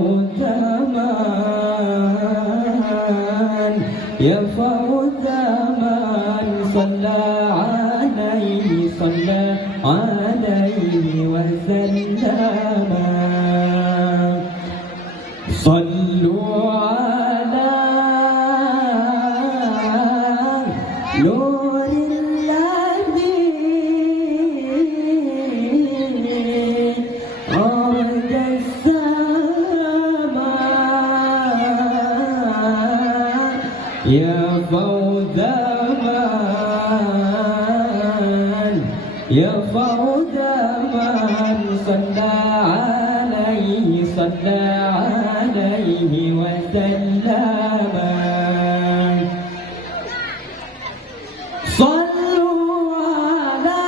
فوز من يفوز من صلى عليه وسلم صلوا على نور الذي أرد السماء يا فوز من صلى عليه وسلم صلوا على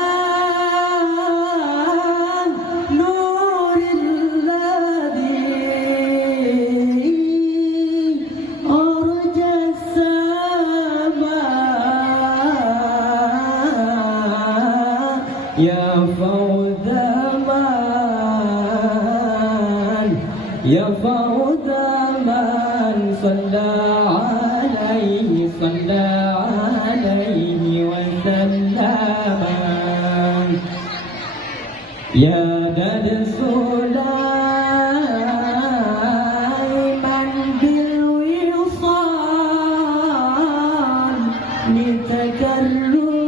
نور الذي أرجى السماء يا فوز من صلى عليه وسلم يا دد سليمان بالوصال لتكرما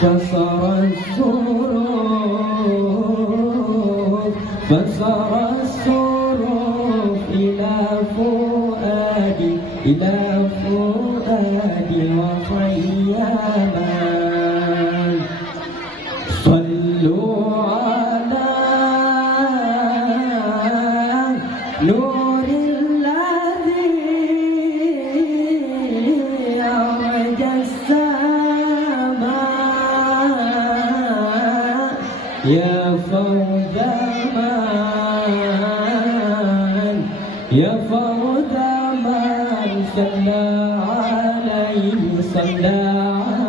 فصار الصروف إلى فؤادي وخياما صلوا على نور الذي أرجى السماء يا فوز من صلى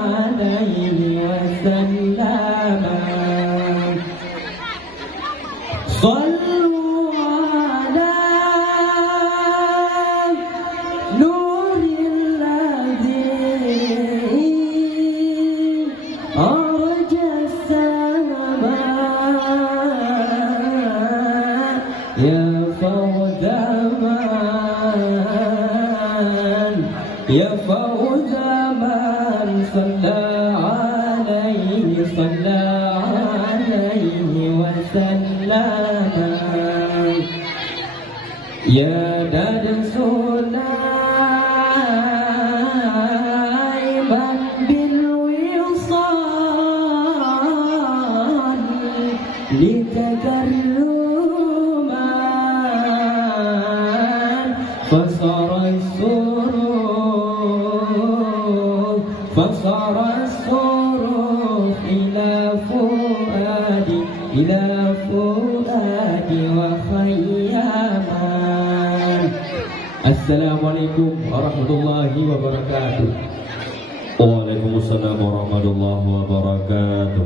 عليه وسلم صلوا على نور الذي أرجى السماء يا فوز من صلى عليه وسلم يا دد سليمان بالوصال لتكرما فصار الصروف إلى فؤادي وخياما. Assalamualaikum warahmatullahi wabarakatuh. Waalaikumsalam warahmatullahi wabarakatuh.